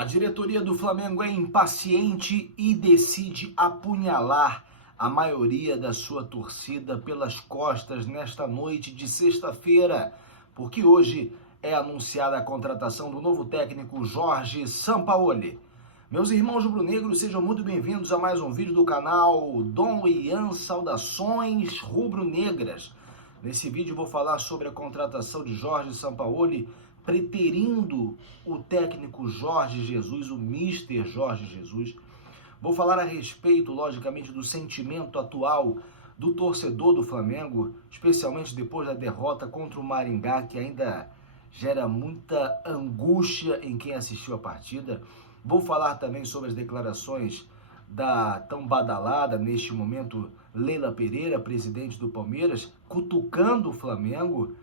A diretoria do Flamengo é impaciente e decide apunhalar a maioria da sua torcida pelas costas nesta noite de sexta-feira, porque hoje é anunciada a contratação do novo técnico Jorge Sampaoli. Meus irmãos rubro-negros, sejam muito bem-vindos a mais um vídeo do canal Dom Ian Saudações Rubro-Negras. Nesse vídeo vou falar sobre a contratação de Jorge Sampaoli, preterindo o técnico Jorge Jesus, o Mister Jorge Jesus. Vou falar a respeito, logicamente, do sentimento atual do torcedor do Flamengo, especialmente depois da derrota contra o Maringá, que ainda gera muita angústia em quem assistiu a partida. Vou falar também sobre as declarações da tão badalada, neste momento, Leila Pereira, presidente do Palmeiras, cutucando o Flamengo.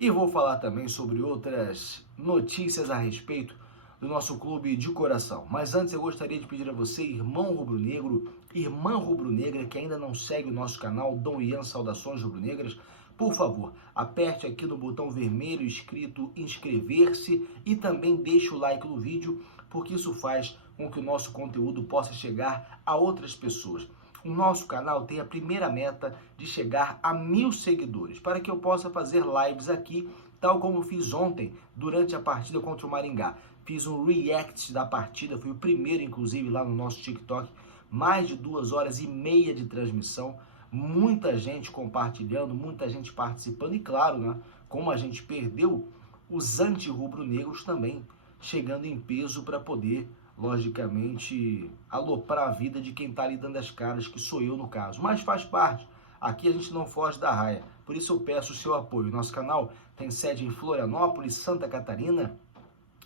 E vou falar também sobre outras notícias a respeito do nosso clube de coração. Mas antes eu gostaria de pedir a você, irmão rubro-negro, irmã rubro-negra, que ainda não segue o nosso canal Dom Ian Saudações Rubro-Negras, por favor, aperte aqui no botão vermelho escrito inscrever-se e também deixe o like no vídeo, porque isso faz com que o nosso conteúdo possa chegar a outras pessoas. O nosso canal tem a primeira meta de chegar a 1000 seguidores, para que eu possa fazer lives aqui, tal como fiz ontem, durante a partida contra o Maringá. Fiz um react da partida, fui o primeiro, inclusive, lá no nosso TikTok, mais de 2h30 de transmissão, muita gente compartilhando, muita gente participando, e claro, né, como a gente perdeu, os anti-rubro-negros também chegando em peso para poder, logicamente, aloprar a vida de quem está ali dando as caras, que sou eu no caso. Mas faz parte, aqui a gente não foge da raia, por isso eu peço o seu apoio. Nosso canal tem sede em Florianópolis, Santa Catarina,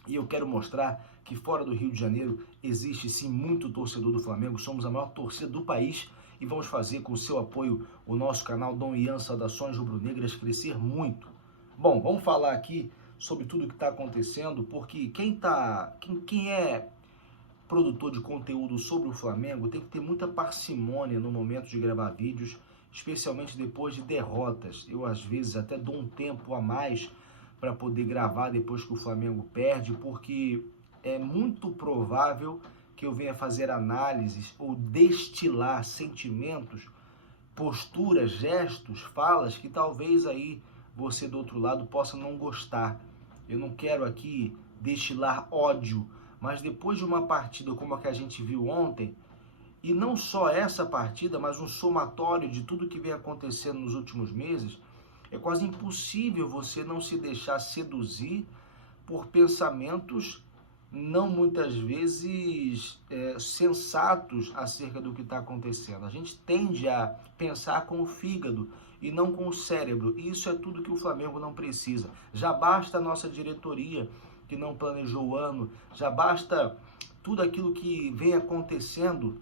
e eu quero mostrar que fora do Rio de Janeiro existe sim muito torcedor do Flamengo, somos a maior torcida do país e vamos fazer com o seu apoio o nosso canal Dom Ian Saudações Rubro-Negras crescer muito. Bom, vamos falar aqui sobre tudo que está acontecendo, porque quem é produtor de conteúdo sobre o Flamengo tem que ter muita parcimônia no momento de gravar vídeos, especialmente depois de derrotas. Eu, às vezes, até dou um tempo a mais para poder gravar depois que o Flamengo perde, porque é muito provável que eu venha fazer análises ou destilar sentimentos, posturas, gestos, falas que talvez aí você do outro lado possa não gostar. Eu não quero aqui destilar ódio, mas depois de uma partida como a que a gente viu ontem, e não só essa partida, mas um somatório de tudo que vem acontecendo nos últimos meses, é quase impossível você não se deixar seduzir por pensamentos não muitas vezes sensatos acerca do que está acontecendo. A gente tende a pensar com o fígado e não com o cérebro. E isso é tudo que o Flamengo não precisa. Já basta a nossa diretoria que não planejou o ano, já basta tudo aquilo que vem acontecendo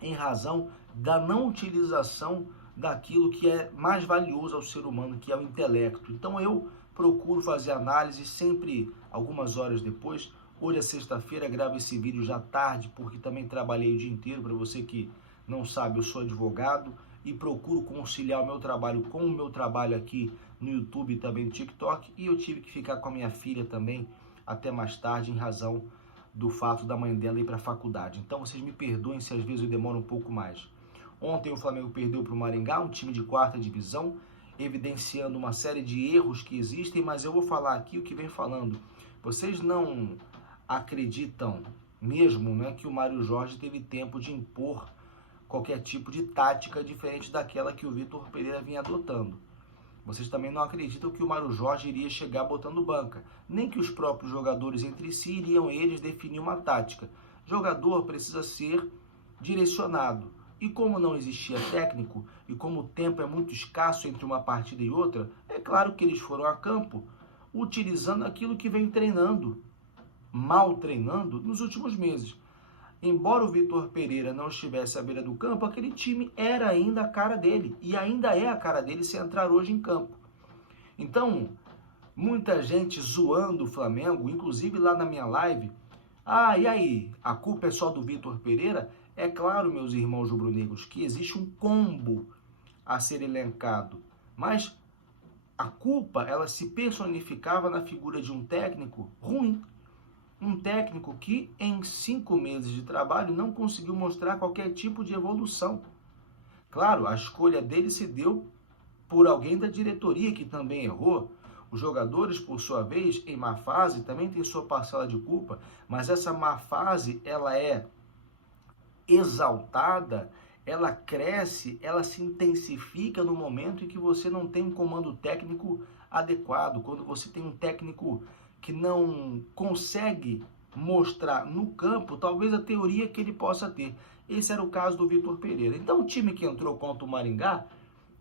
em razão da não utilização daquilo que é mais valioso ao ser humano, que é o intelecto. Então eu procuro fazer análise sempre algumas horas depois. Hoje é sexta-feira, gravo esse vídeo já tarde, porque também trabalhei o dia inteiro. Para você que não sabe, eu sou advogado e procuro conciliar o meu trabalho com o meu trabalho aqui no YouTube e também no TikTok. E eu tive que ficar com a minha filha também até mais tarde, em razão do fato da mãe dela ir para a faculdade. Então vocês me perdoem se às vezes eu demoro um pouco mais. Ontem o Flamengo perdeu para o Maringá, um time de 4ª divisão, evidenciando uma série de erros que existem, mas eu vou falar aqui o que vem falando. Vocês não acreditam mesmo, né, que o Mário Jorge teve tempo de impor qualquer tipo de tática diferente daquela que o Vitor Pereira vinha adotando. Vocês também não acreditam que o Mário Jorge iria chegar botando banca, nem que os próprios jogadores entre si iriam eles definir uma tática. Jogador precisa ser direcionado. E como não existia técnico, e como o tempo é muito escasso entre uma partida e outra, é claro que eles foram a campo utilizando aquilo que vem treinando, mal treinando, nos últimos meses. Embora o Vitor Pereira não estivesse à beira do campo, aquele time era ainda a cara dele, e ainda é a cara dele se entrar hoje em campo. Então, muita gente zoando o Flamengo, inclusive lá na minha live. Ah, e aí? A culpa é só do Vitor Pereira? É claro, meus irmãos rubro-negros, que existe um combo a ser elencado, mas a culpa, ela se personificava na figura de um técnico ruim, um técnico que em 5 meses de trabalho não conseguiu mostrar qualquer tipo de evolução. Claro, a escolha dele se deu por alguém da diretoria que também errou. Os jogadores, por sua vez, em má fase, também têm sua parcela de culpa, mas essa má fase, ela é exaltada, ela cresce, ela se intensifica no momento em que você não tem um comando técnico adequado, quando você tem um técnico que não consegue mostrar no campo, talvez a teoria que ele possa ter. Esse era o caso do Vitor Pereira. Então, o time que entrou contra o Maringá,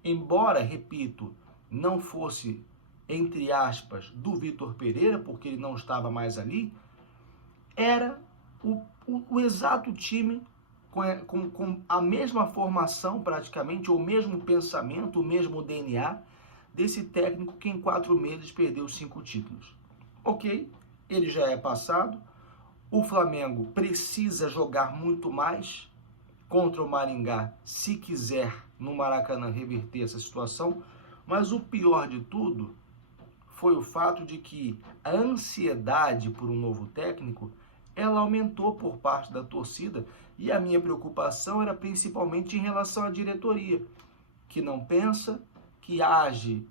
embora, repito, não fosse, entre aspas, do Vitor Pereira, porque ele não estava mais ali, era o exato time com a mesma formação, praticamente, ou o mesmo pensamento, o mesmo DNA, desse técnico que em 4 meses perdeu 5 títulos. Ok, ele já é passado, o Flamengo precisa jogar muito mais contra o Maringá, se quiser no Maracanã reverter essa situação, mas o pior de tudo foi o fato de que a ansiedade por um novo técnico, ela aumentou por parte da torcida, e a minha preocupação era principalmente em relação à diretoria, que não pensa, que age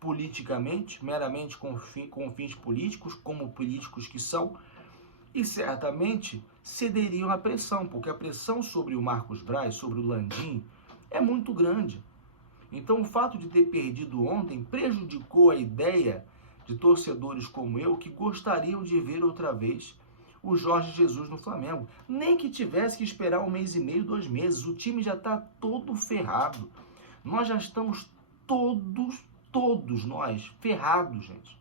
politicamente, meramente com fins políticos, como políticos que são, e certamente cederiam à pressão, porque a pressão sobre o Marcos Braz, sobre o Landim, é muito grande. Então o fato de ter perdido ontem prejudicou a ideia de torcedores como eu que gostariam de ver outra vez o Jorge Jesus no Flamengo. Nem que tivesse que esperar 1 mês e meio, 2 meses, o time já está todo ferrado. Nós já estamos todos nós ferrados, gente.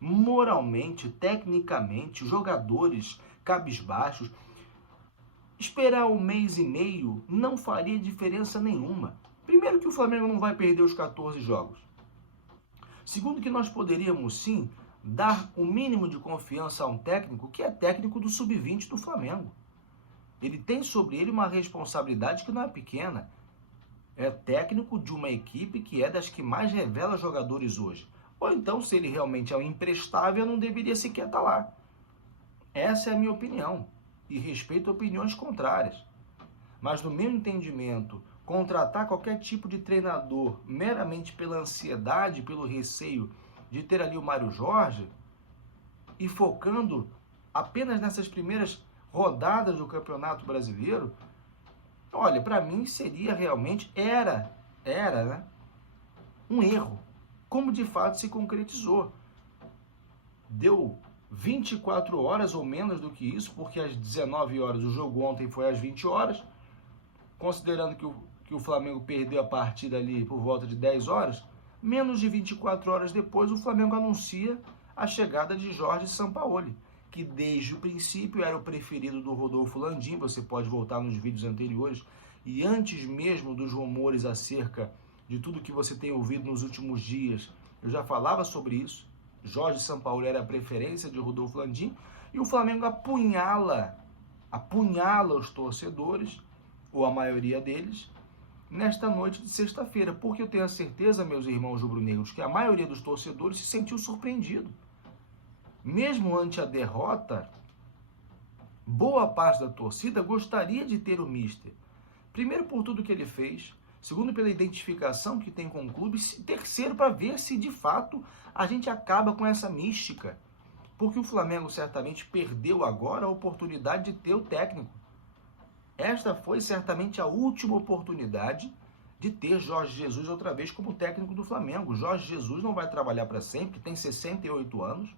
Moralmente, tecnicamente, jogadores cabisbaixos. Esperar 1 mês e meio não faria diferença nenhuma. Primeiro que o Flamengo não vai perder os 14 jogos. Segundo que nós poderíamos sim dar o mínimo de confiança a um técnico que é técnico do sub-20 do Flamengo. Ele tem sobre ele uma responsabilidade que não é pequena. É técnico de uma equipe que é das que mais revela jogadores hoje. Ou então, se ele realmente é um imprestável, não deveria sequer estar lá. Essa é a minha opinião. E respeito opiniões contrárias. Mas no meu entendimento, contratar qualquer tipo de treinador meramente pela ansiedade, pelo receio de ter ali o Mário Jorge, e focando apenas nessas primeiras rodadas do Campeonato Brasileiro, olha, para mim seria realmente, era, né, um erro, como de fato se concretizou. Deu 24 horas ou menos do que isso, porque às 19 horas, o jogo ontem foi às 20 horas, considerando que o Flamengo perdeu a partida ali por volta de 10 horas, menos de 24 horas depois o Flamengo anuncia a chegada de Jorge Sampaoli, que desde o princípio era o preferido do Rodolfo Landim. Você pode voltar nos vídeos anteriores, e antes mesmo dos rumores acerca de tudo que você tem ouvido nos últimos dias, eu já falava sobre isso. Jorge Sampaoli era a preferência de Rodolfo Landim, e o Flamengo apunhala os torcedores, ou a maioria deles, nesta noite de sexta-feira, porque eu tenho a certeza, meus irmãos rubro-negros, que a maioria dos torcedores se sentiu surpreendido. Mesmo ante a derrota, boa parte da torcida gostaria de ter o Mister. Primeiro, por tudo que ele fez. Segundo, pela identificação que tem com o clube. Terceiro, para ver se de fato a gente acaba com essa mística. Porque o Flamengo certamente perdeu agora a oportunidade de ter o técnico. Esta foi certamente a última oportunidade de ter Jorge Jesus outra vez como técnico do Flamengo. Jorge Jesus não vai trabalhar para sempre, tem 68 anos.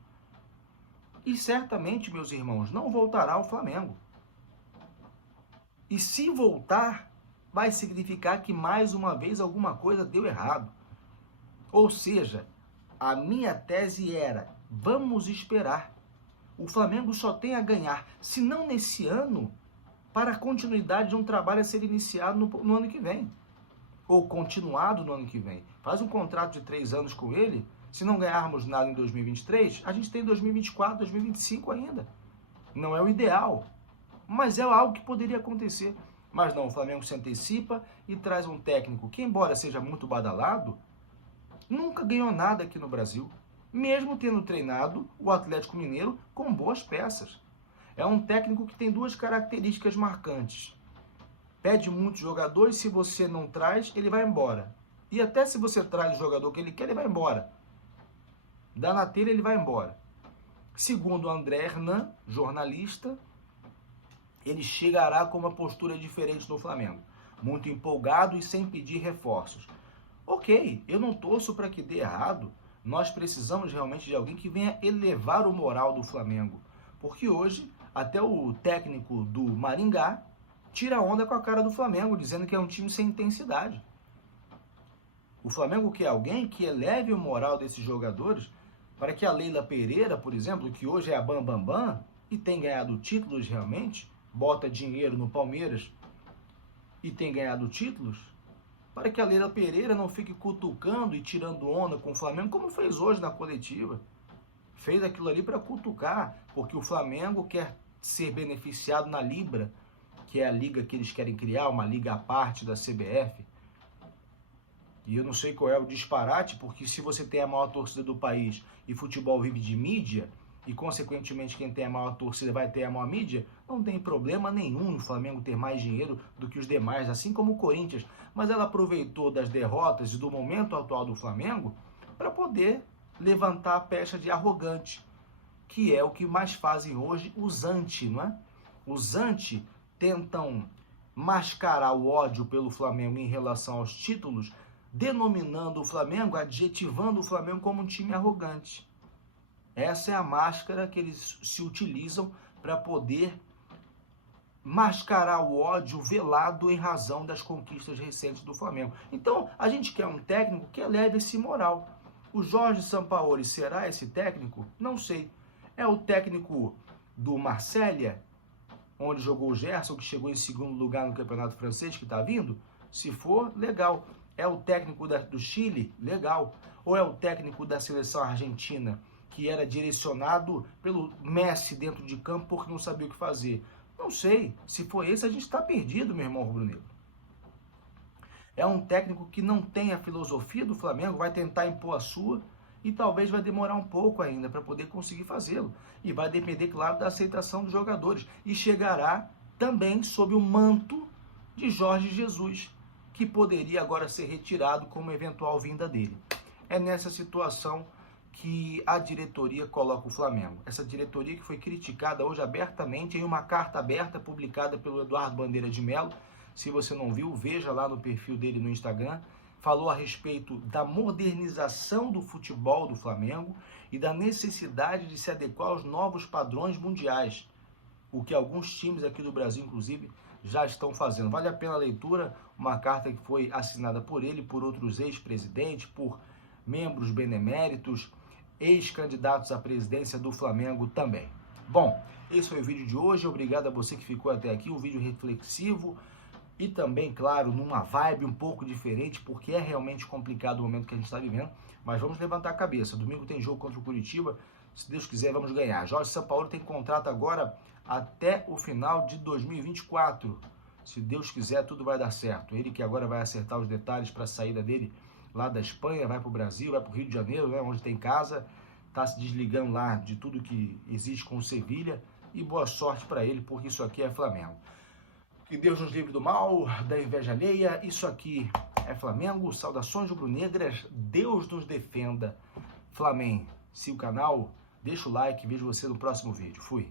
E certamente, meus irmãos, não voltará ao Flamengo. E se voltar, vai significar que mais uma vez alguma coisa deu errado. Ou seja, a minha tese era, vamos esperar. O Flamengo só tem a ganhar, se não nesse ano, para a continuidade de um trabalho a ser iniciado no ano que vem. Ou continuado no ano que vem. Faz um contrato de 3 anos com ele. Se não ganharmos nada em 2023, a gente tem 2024, 2025 ainda. Não é o ideal, mas é algo que poderia acontecer. Mas não, o Flamengo se antecipa e traz um técnico que, embora seja muito badalado, nunca ganhou nada aqui no Brasil, mesmo tendo treinado o Atlético Mineiro com boas peças. É um técnico que tem duas características marcantes. Pede muitos jogadores, se você não traz, ele vai embora. E até se você traz o jogador que ele quer, ele vai embora. Dá na telha, ele vai embora. Segundo André Hernan, jornalista, ele chegará com uma postura diferente no Flamengo. Muito empolgado e sem pedir reforços. Ok, eu não torço para que dê errado. Nós precisamos realmente de alguém que venha elevar o moral do Flamengo. Porque hoje, até o técnico do Maringá tira onda com a cara do Flamengo, dizendo que é um time sem intensidade. O Flamengo quer alguém que eleve o moral desses jogadores para que a Leila Pereira, por exemplo, que hoje é a Bam Bam Bam e tem ganhado títulos realmente, bota dinheiro no Palmeiras e tem ganhado títulos, para que a Leila Pereira não fique cutucando e tirando onda com o Flamengo, como fez hoje na coletiva. Fez aquilo ali para cutucar, porque o Flamengo quer ser beneficiado na Libra, que é a liga que eles querem criar, uma liga à parte da CBF. E eu não sei qual é o disparate, porque se você tem a maior torcida do país e futebol vive de mídia, e consequentemente quem tem a maior torcida vai ter a maior mídia, não tem problema nenhum o Flamengo ter mais dinheiro do que os demais, assim como o Corinthians. Mas ela aproveitou das derrotas e do momento atual do Flamengo para poder levantar a pecha de arrogante, que é o que mais fazem hoje os anti, não é? Os anti tentam mascarar o ódio pelo Flamengo em relação aos títulos, denominando o Flamengo, adjetivando o Flamengo como um time arrogante. Essa é a máscara que eles se utilizam para poder mascarar o ódio velado em razão das conquistas recentes do Flamengo. Então, a gente quer um técnico que eleve esse moral. O Jorge Sampaoli será esse técnico? Não sei. É o técnico do Marselha, onde jogou o Gerson, que chegou em segundo lugar no campeonato francês, que está vindo? Se for, legal. É o técnico do Chile? Legal. Ou é o técnico da seleção argentina, que era direcionado pelo Messi dentro de campo porque não sabia o que fazer? Não sei. Se for esse, a gente está perdido, meu irmão rubro-negro. É um técnico que não tem a filosofia do Flamengo, vai tentar impor a sua e talvez vai demorar um pouco ainda para poder conseguir fazê-lo. E vai depender, claro, da aceitação dos jogadores. E chegará também sob o manto de Jorge Jesus, que poderia agora ser retirado como eventual vinda dele. É nessa situação que a diretoria coloca o Flamengo. Essa diretoria que foi criticada hoje abertamente em uma carta aberta publicada pelo Eduardo Bandeira de Mello. Se você não viu, veja lá no perfil dele no Instagram. Falou a respeito da modernização do futebol do Flamengo e da necessidade de se adequar aos novos padrões mundiais, o que alguns times aqui do Brasil, inclusive, já estão fazendo. Vale a pena a leitura, uma carta que foi assinada por ele, por outros ex-presidentes, por membros beneméritos, ex-candidatos à presidência do Flamengo também. Bom, esse foi o vídeo de hoje. Obrigado a você que ficou até aqui, um vídeo reflexivo e também, claro, numa vibe um pouco diferente, porque é realmente complicado o momento que a gente está vivendo, mas vamos levantar a cabeça. Domingo tem jogo contra o Curitiba, se Deus quiser vamos ganhar. Jorge Sampaoli tem contrato agora até o final de 2024. Se Deus quiser, tudo vai dar certo. Ele que agora vai acertar os detalhes para a saída dele lá da Espanha, vai para o Brasil, vai para o Rio de Janeiro, né, onde tem casa, está se desligando lá de tudo que existe com o Sevilha, e boa sorte para ele, porque isso aqui é Flamengo. Que Deus nos livre do mal, da inveja alheia. Isso aqui é Flamengo. Saudações rubro-negras. Deus nos defenda. Flamengo. Se o canal, deixa o like. Vejo você no próximo vídeo. Fui.